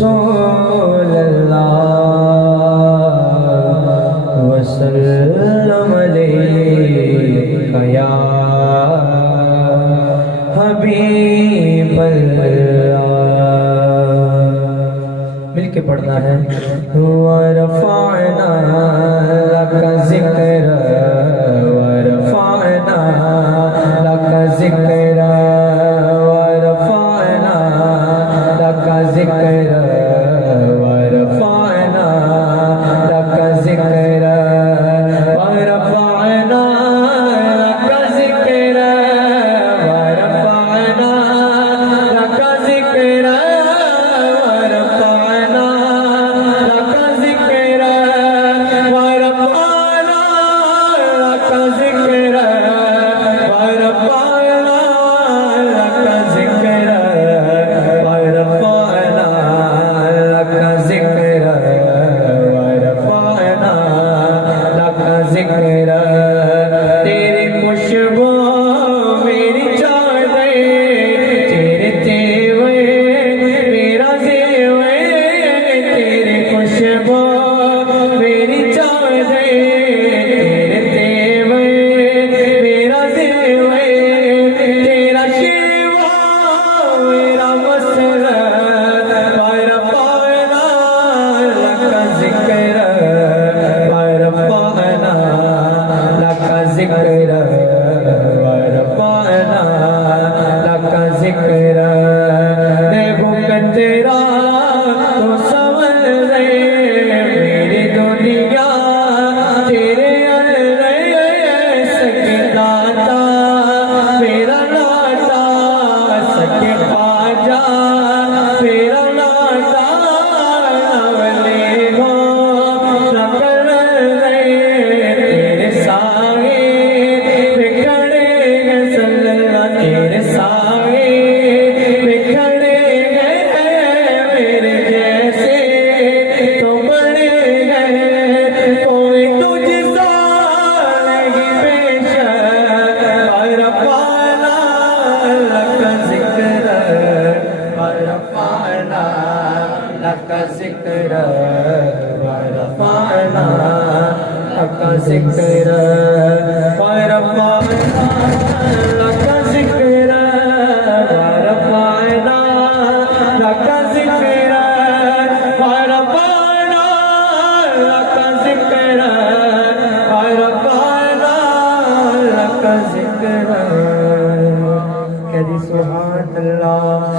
रसूल अल्लाह वसल्लम अलैका या हबीब अल्लाह। मिलके पढ़ना है। वरफ़अना लका ज़िक्रा वरफ़अना लका ज़िक्रा वरफ़अना लका ज़िक्रा वरफ़अना लका ज़िक्रा वरफ़अना लका ज़िक्रा वरफ़अना लका ज़िक्रा वरफ़अना लका ज़िक्रा वरफ़अना लका ज़िक्रा वरफ़अना लका ज़िक्रा वरफ़अना लका ज़िक्रा वरफ़अना लका ज़िक्रा। तेरी खुशबू मेरी चादर, तेरे तेवर मेरा ज़ेवर, तेरी खुशबू मेरी चादर, तेरे तेवर मेरा ज़ेवर, तेरा शिवा मेरा मसरत, वरफ़अना लका ज़िक्रा वरफ़अना लका ज़िक्रा वरफ़अना लका ज़िक्रा। देखो कंजरा तो समझ मेरी दुनिया तेरे अंदर सके दाता मेरा नाता सके ख्वाजा मेरा नाता अवले हो न कर तेरे साए बिखरे हैं सल्लल्लाह, तेरे साए बिखरे हैं मेरे जैसे तो बड़े हैं, कोई तुझसा नहीं बेशक। वरफ़अना लका ज़िक्रा वरफ़अना लका ज़िक्रा वरफ़अना लका ज़िक्रा वरफ़अना लका ज़िक्रा वरफ़अना लका ज़िक्रा वरफ़अना लका ज़िक्रा वरफ़अना लका ज़िक्रा। कह दी सुभान अल्लाह।